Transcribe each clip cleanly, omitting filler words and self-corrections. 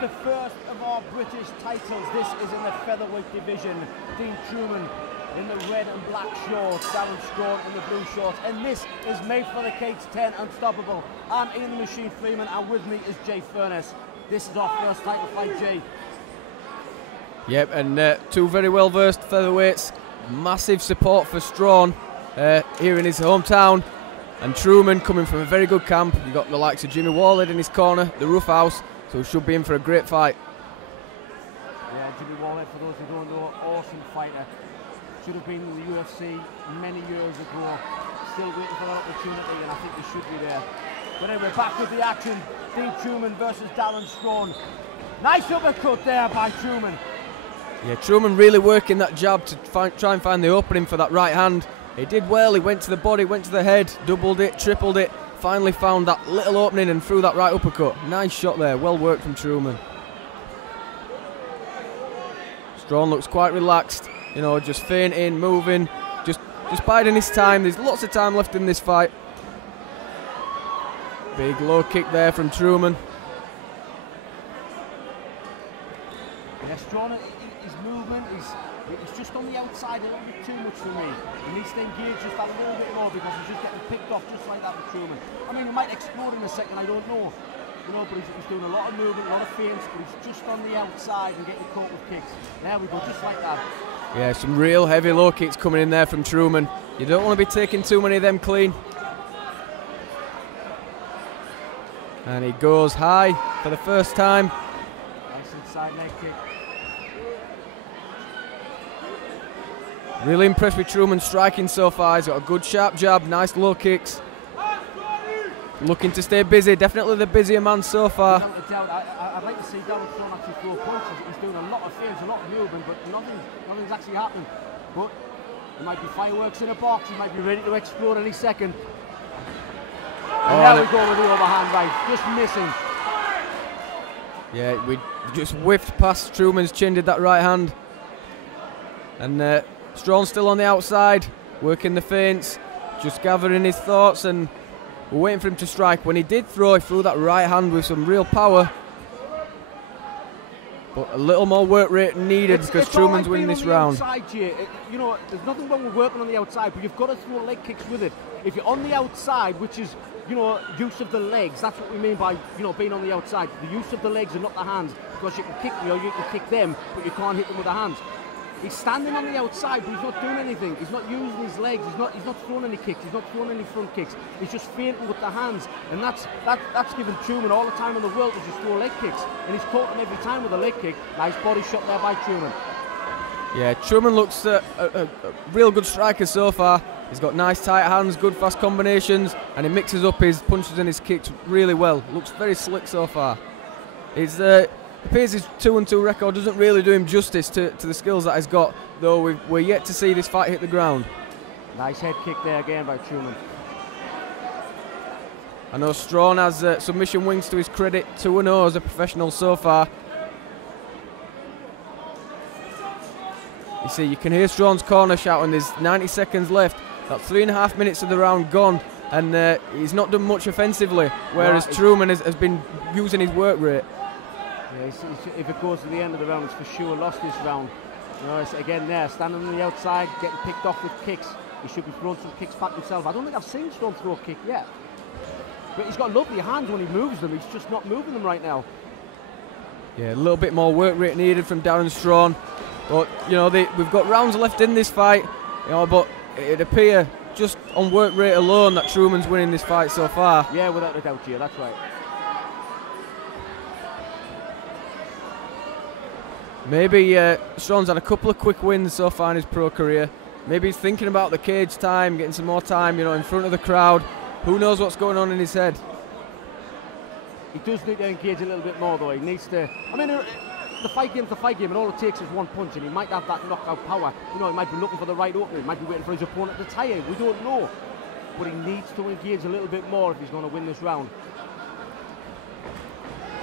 with the first of our British titles. This is in the featherweight division. Dean Trueman in the red and black shorts, Darren Straughan in the blue shorts, and this is made for the K10 Unstoppable. I'm Ian the Machine Freeman, and with me is Jay Furness. This is our first title fight, Jay. Yep, and two very well versed featherweights. Massive support for Straughan here in his hometown, and Trueman coming from a very good camp. You got the likes of Jimmy Warlid in his corner, the Rough House, so should be in for a great fight. Yeah, Jimmy Warlid, for those who don't know, awesome fighter. Should have been in the UFC many years ago. Still waiting for that opportunity, and I think he should be there. But anyway, back with the action. Dean Trueman versus Darren Straughan. Nice uppercut there by Trueman. Yeah, Trueman really working that jab to try and find the opening for that right hand. He did well. He went to the body, went to the head, doubled it, tripled it. Finally found that little opening and threw that right uppercut. Nice shot there. Well worked from Trueman. Straughan looks quite relaxed. You know, just feinting, moving, just biding his time. There's lots of time left in this fight. Big low kick there from Trueman. Yeah, Straughan, his movement is just on the outside a little bit too much for me. He needs to engage just a little bit more because he's just getting picked off just like that with Trueman. I mean, he might explode in a second, I don't know. You know, but he's doing a lot of movement, a lot of feints, but he's just on the outside and getting caught with kicks. There we go, just like that. Yeah, some real heavy low kicks coming in there from Trueman. You don't want to be taking too many of them clean. And he goes high for the first time. Nice inside leg kick. Really impressed with Trueman striking so far. He's got a good sharp jab, nice low kicks. Looking to stay busy, definitely the busier man so far. Without a doubt, I'd like to see Darren Straughan actually throw punches. He's doing a lot of feints, a lot of movement, but nothing's actually happening. But there might be fireworks in a box, he might be ready to explode any second. And there we go with the overhand right, just missing. Yeah, we just whiffed past Trueman's chin, did that right hand. And Straughan still on the outside, working the feints, just gathering his thoughts, and we're waiting for him to strike. When he did throw, he threw that right hand with some real power. But a little more work rate needed because Trueman's winning this round. You know, there's nothing wrong with working on the outside, but you've got to throw leg kicks with it. If you're on the outside, which is, you know, use of the legs, that's what we mean by, you know, being on the outside. The use of the legs and not the hands, because you can kick me or you can kick them, but you can't hit them with the hands. He's standing on the outside, but he's not doing anything. He's not using his legs. He's not throwing any kicks. He's not throwing any front kicks. He's just feinting with the hands, and that's giving Trueman all the time in the world to just throw leg kicks. And he's caught him every time with a leg kick. Nice body shot there by Trueman. Yeah, Trueman looks a real good striker so far. He's got nice tight hands, good fast combinations, and he mixes up his punches and his kicks really well. Looks very slick so far. He's appears his 2-2 record doesn't really do him justice to the skills that he's got, though we're yet to see this fight hit the ground. Nice head kick there again by Trueman. I know Straughan has submission wins to his credit, 2-0 as a professional so far. You see, you can hear Straughan's corner shouting, there's 90 seconds left. That's 3.5 minutes of the round gone, and he's not done much offensively, whereas Trueman has been using his work rate. Yeah, if it goes to the end of the round, it's for sure lost this round. You know, it's again there, standing on the outside, getting picked off with kicks. He should be throwing some kicks back himself. I don't think I've seen Straughan throw a kick yet. But he's got lovely hands when he moves them. He's just not moving them right now. Yeah, a little bit more work rate needed from Darren Straughan. But, you know, we've got rounds left in this fight. You know, but it appears just on work rate alone that Trueman's winning this fight so far. Yeah, without a doubt, yeah, that's right. Maybe Straughan's had a couple of quick wins so far in his pro career. Maybe he's thinking about the cage time, getting some more time, you know, in front of the crowd. Who knows what's going on in his head? He does need to engage a little bit more, though. He needs to. I mean, the fight game's the fight game, and all it takes is one punch, and he might have that knockout power. You know, he might be looking for the right opening. He might be waiting for his opponent to tire. We don't know, but he needs to engage a little bit more if he's going to win this round.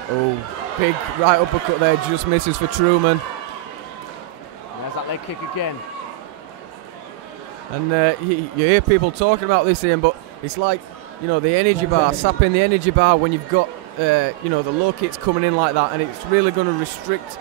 Oh, big right uppercut there, just misses for Trueman. There's that leg kick again. And you hear people talking about this, Ian, but it's like, you know, the energy bar, sapping the energy bar when you've got you know, the low kicks coming in like that, and it's really going to restrict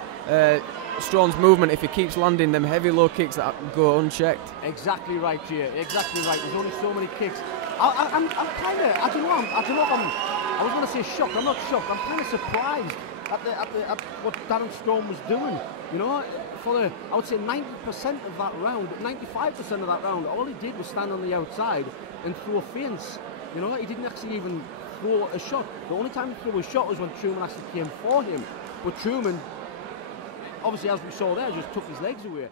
Straughan's movement if he keeps landing them heavy low kicks that go unchecked. Exactly right, Jay. Exactly right. There's only so many kicks. I'm kind of, I don't know if I was going to say shocked. I'm not shocked. I'm kind of surprised at what Darren Straughan was doing. You know, for I would say 90% of that round, 95% of that round, all he did was stand on the outside and throw feints. You know, he didn't actually even throw a shot. The only time he threw a shot was when Trueman actually came for him. But Trueman, obviously, as we saw there, just took his legs away.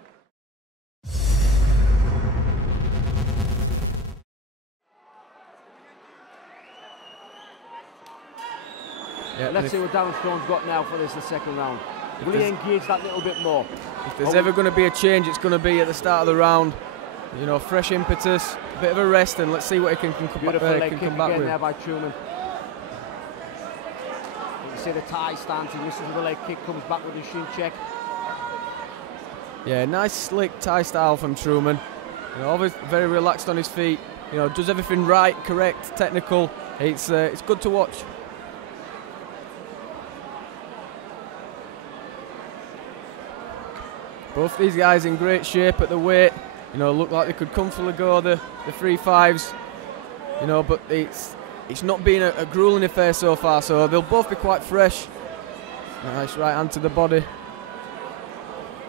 Yeah, let's see what Darren Straughan's got now for this, the second round. Will he engage that little bit more? If there's ever going to be a change, it's going to be at the start of the round. You know, fresh impetus, a bit of a rest, and let's see what he can come back with. Leg kick again there by Trueman. You see the tie stance, he misses with the leg kick, comes back with the shin check. Yeah, nice slick tie style from Trueman. You know, always very relaxed on his feet. You know, does everything right, correct, technical. It's good to watch. Both these guys in great shape at the weight. You know, look like they could comfortably go the 3-5s. You know, but it's not been a grueling affair so far. So they'll both be quite fresh. Nice right hand to the body.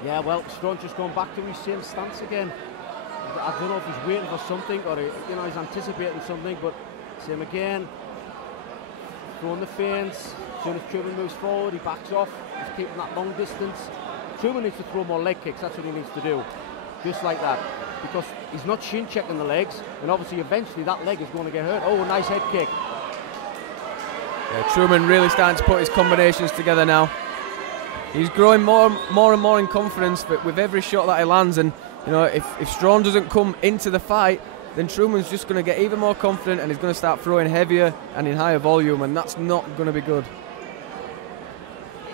Yeah, well, Straughan just gone back to his same stance again. I don't know if he's waiting for something or you know, he's anticipating something, but same again. Throwing the feints. As soon as Trueman moves forward, he backs off. He's keeping that long distance. Trueman needs to throw more leg kicks. That's what he needs to do, just like that, because he's not shin checking the legs, and obviously eventually that leg is going to get hurt. Oh, nice head kick. Yeah, Trueman really starting to put his combinations together now. He's growing more and more in confidence with every shot that he lands, and you know, if Straughan doesn't come into the fight, then Trueman's just going to get even more confident, and he's going to start throwing heavier and in higher volume, and that's not going to be good.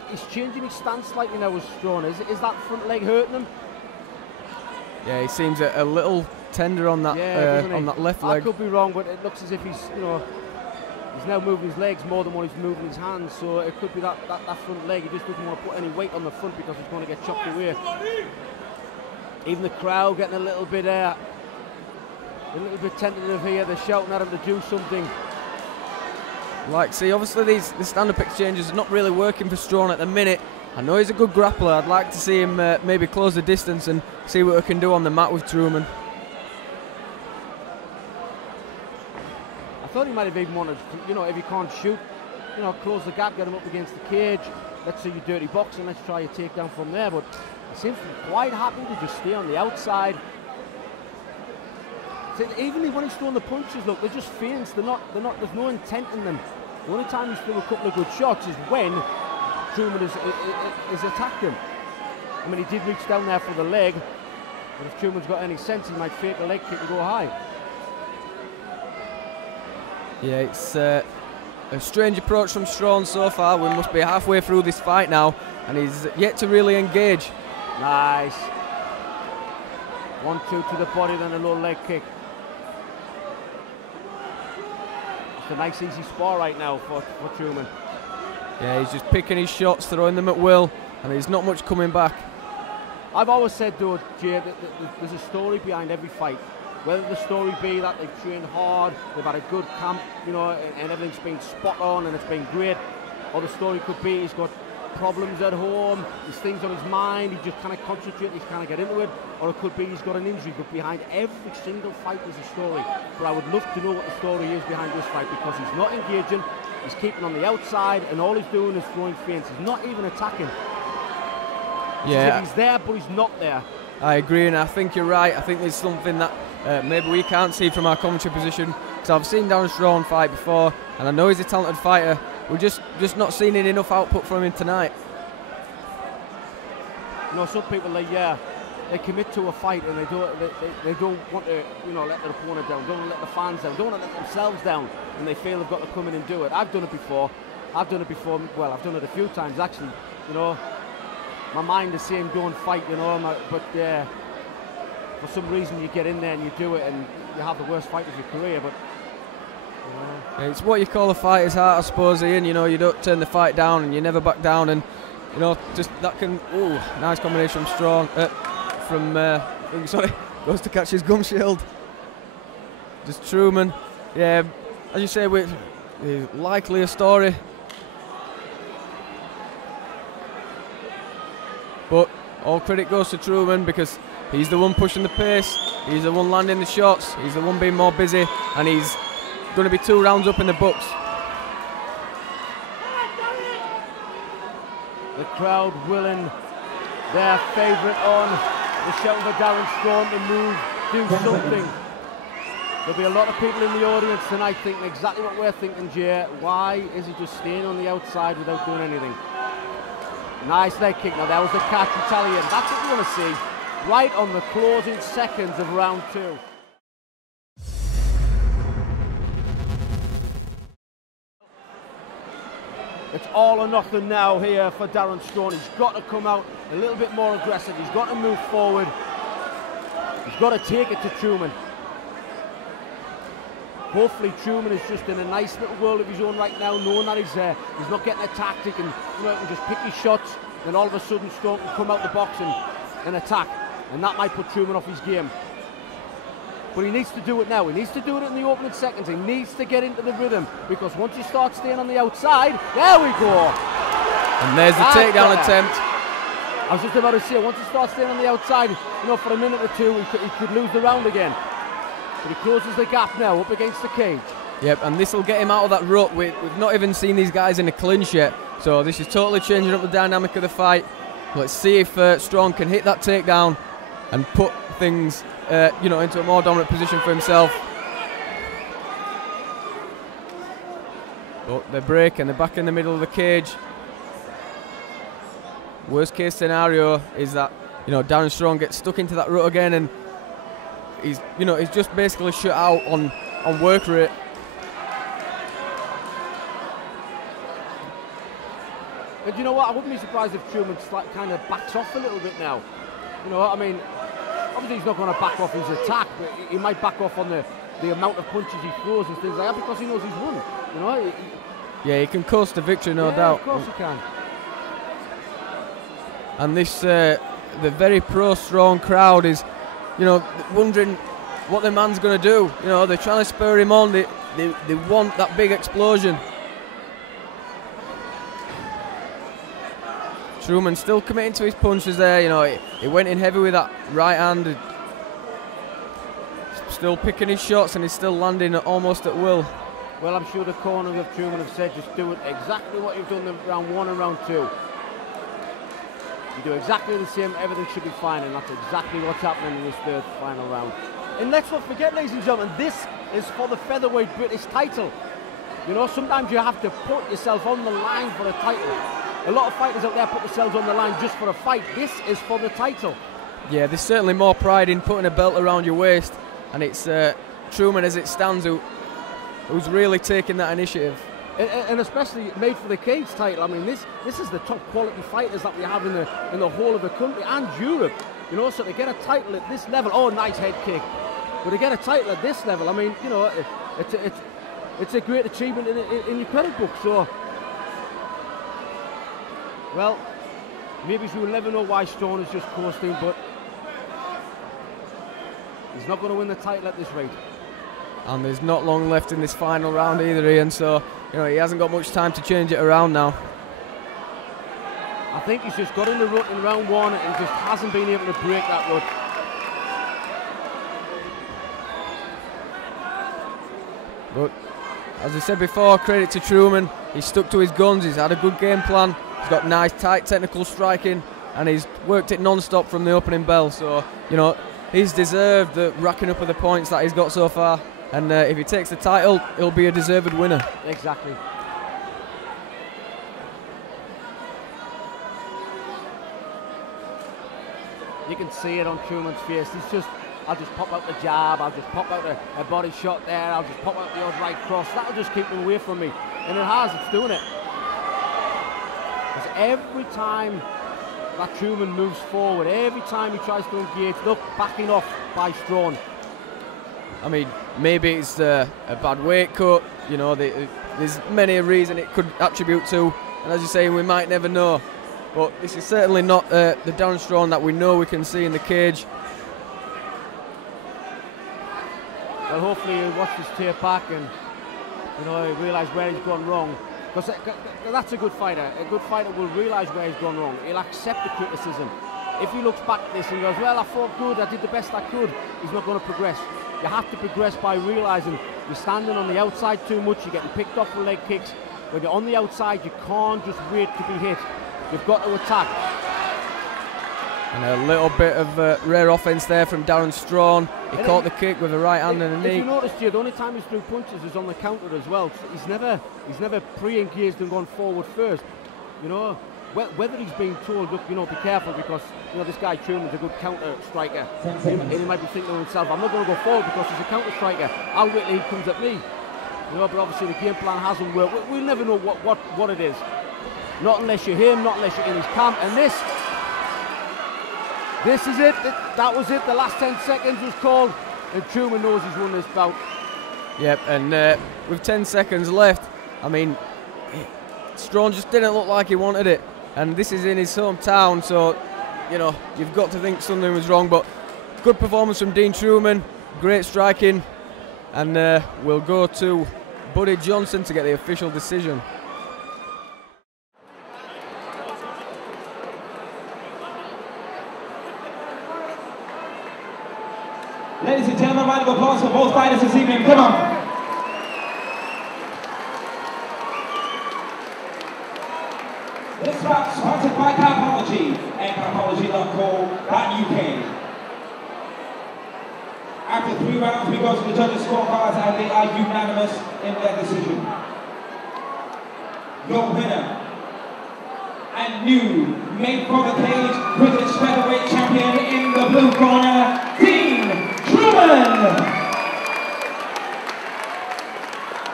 He's changing his stance slightly now with Straughan. Is that front leg hurting him? Yeah, he seems a little tender on that on that left leg. I could be wrong, but it looks as if he's, you know, he's now moving his legs more than what he's moving his hands. So it could be that front leg. He just doesn't want to put any weight on the front because it's going to get chopped away. Even the crowd getting a little bit tentative here. They're shouting at him to do something. Like, see, obviously these stand-up exchanges are not really working for Straughan at the minute. I know he's a good grappler. I'd like to see him maybe close the distance and see what we can do on the mat with Trueman. I thought he might have even wanted, you know, if he can't shoot, you know, close the gap, get him up against the cage. Let's see you dirty boxing. Let's try a takedown from there. But he seems to be quite happy to just stay on the outside. So even when he's throwing the punches, look, they're just feints. They're not. There's no intent in them. The only time he's threw a couple of good shots is when Trueman is attacked him. I mean, he did reach down there for the leg, but if Trueman's got any sense, he might fake a leg kick and go high. Yeah, it's a strange approach from Straughan so far. We must be halfway through this fight now, and he's yet to really engage. Nice. 1-2 to the body, then a low leg kick. It's a nice easy spar right now for Trueman. Yeah, he's just picking his shots, throwing them at will, and there's not much coming back. I've always said, though, Jay, that there's a story behind every fight. Whether the story be that they've trained hard, they've had a good camp, you know, and everything's been spot on and it's been great, or the story could be he's got problems at home, there's things on his mind, he just kind of concentrate, he's kind of get into it, or it could be he's got an injury. But behind every single fight there's a story. But I would love to know what the story is behind this fight, because he's not engaging, he's keeping on the outside, and all he's doing is throwing feints. He's not even attacking. Yeah, he's there, but he's not there. I agree, and I think you're right. I think there's something that maybe we can't see from our commentary position, because I've seen Darren Straughan fight before, and I know he's a talented fighter. We're just not seeing enough output from him tonight. You know, some people, they commit to a fight and they don't want to, you know, let their opponent down, don't want to let the fans down, don't want to let themselves down, and they feel they've got to come in and do it. I've done it before. Well, I've done it a few times actually. You know, my mind is saying go and fight, you know, but for some reason you get in there and you do it, and you have the worst fight of your career. But It's what you call a fighter's heart, I suppose, Ian. You know, you don't turn the fight down and you never back down, and you know, just that can. Ooh, nice combination from Straughan. Sorry, goes to catch his gum shield. Just Trueman. Yeah, as you say, with likely a story, but all credit goes to Trueman because he's the one pushing the pace. He's the one landing the shots. He's the one being more busy, and he's going to be 2 rounds up in the books. The crowd willing their favourite on. They're shouting for Darren Straughan to move, do something. There'll be a lot of people in the audience tonight thinking exactly what we're thinking, Jay. Why is he just staying on the outside without doing anything? Nice leg kick. Now that was the catch retaliating. That's what you want to see right on the closing seconds of round 2. It's all or nothing now here for Darren Straughan. He's got to come out a little bit more aggressive. He's got to move forward. He's got to take it to Trueman. Hopefully Trueman is just in a nice little world of his own right now, knowing that he's not getting attacked. He can, you know, he can just pick his shots, then all of a sudden Straughan can come out the box and attack, and that might put Trueman off his game. But he needs to do it now. He needs to do it in the opening seconds. He needs to get into the rhythm, because once you start staying on the outside, there we go. And there's the takedown attempt. I was just about to say, once you start staying on the outside, you know, for a minute or two, he could lose the round again. But he closes the gap now up against the cage. Yep, and this will get him out of that rut. We've not even seen these guys in a clinch yet, so this is totally changing up the dynamic of the fight. Let's see if Straughan can hit that takedown and put things, you know, into a more dominant position for himself. But they break and they're back in the middle of the cage. Worst case scenario is that, you know, Darren Straughan gets stuck into that rut again, and he's just basically shut out on work rate. And you know what? I wouldn't be surprised if Trueman kind of backs off a little bit now. You know what I mean? Obviously he's not going to back off his attack, but he might back off on the amount of punches he throws and things like that, because he knows he's won. You know? Yeah, he can coast to victory, no doubt. Of course he can. And this, the very pro-Straughan crowd is, you know, wondering what the man's going to do. You know, they're trying to spur him on. They want that big explosion. Trueman still committing to his punches there. You know, he went in heavy with that right hand. Still picking his shots, and he's still landing almost at will. Well, I'm sure the corners of Trueman have said, just do it exactly what you've done in round 1 and round 2. You do exactly the same, everything should be fine, and that's exactly what's happening in this 3rd final round. And let's not forget, ladies and gentlemen, this is for the featherweight British title. You know, sometimes you have to put yourself on the line for a title. A lot of fighters out there put themselves on the line just for a fight. This is for the title. Yeah, there's certainly more pride in putting a belt around your waist, and it's Trueman, as it stands, who's really taking that initiative. And especially made for the cage title. I mean, this is the top quality fighters that we have in the whole of the country and Europe. You know, so to get a title at this level, oh, nice head kick. But to get a title at this level, I mean, you know, it's a great achievement in your credit book. So, well, maybe we'll never know why Straughan is just coasting, but he's not going to win the title at this rate. And there's not long left in this final round either, Ian, so you know he hasn't got much time to change it around now. I think he's just got in the rut in round 1 and just hasn't been able to break that rut. But as I said before, credit to Trueman. He's stuck to his guns, he's had a good game plan, he's got nice tight technical striking, and he's worked it non-stop from the opening bell, so you know he's deserved the racking up of the points that he's got so far. And if he takes the title, he'll be a deserved winner. Exactly. You can see it on Trueman's face. He's just, I'll just pop out the jab, I'll just pop out a body shot there, I'll just pop out the odd right cross. That'll just keep him away from me. And it has, it's doing it. Because every time that Trueman moves forward, every time he tries to engage, look, backing off by Straughan. I mean, maybe it's a bad weight cut, you know, there's many a reason it could attribute to, and as you say, we might never know. But this is certainly not the Darren Straughan that we know we can see in the cage. Well, hopefully he'll watch this tape back and, you know, he'll realise where he's gone wrong. Because that's a good fighter. A good fighter will realise where he's gone wrong. He'll accept the criticism. If he looks back at this and goes, well, I fought good, I did the best I could, he's not going to progress. You have to progress by realising you're standing on the outside too much, you're getting picked off with leg kicks. When you're on the outside, you can't just wait to be hit. You've got to attack. And a little bit of rare offence there from Darren Straughan. He caught the kick with a right hand and a knee. If you noticed here, the only time he's threw punches is on the counter as well. So he's never pre-engaged and gone forward first. You know, whether he's being told, look, you know, be careful because, you know, this guy Trueman's a good counter striker. And he might be thinking to himself, I'm not going to go forward because he's a counter striker. I'll wait till he comes at me. You know, but obviously the game plan hasn't worked. We'll never know what it is. Not unless you're him, not unless you're in his camp. And this is it. That was it. The last 10 seconds was called, and Trueman knows he's won this bout. Yep, and with 10 seconds left, I mean, Straughan just didn't look like he wanted it. And this is in his hometown, so, you know, you've got to think something was wrong. But good performance from Dean Trueman, great striking. And we'll go to Buddy Johnson to get the official decision. Ladies and gentlemen, round of applause for both fighters this evening. Come on. This bout sponsored by Carpology and Carpology.co.uk. After 3 rounds, we go to the judges' scorecards and they are unanimous in their decision. Your winner and new made for the cage British featherweight champion in the blue corner, Dean Trueman.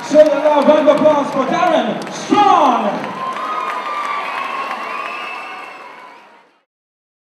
So a round of applause for Darren Straughan.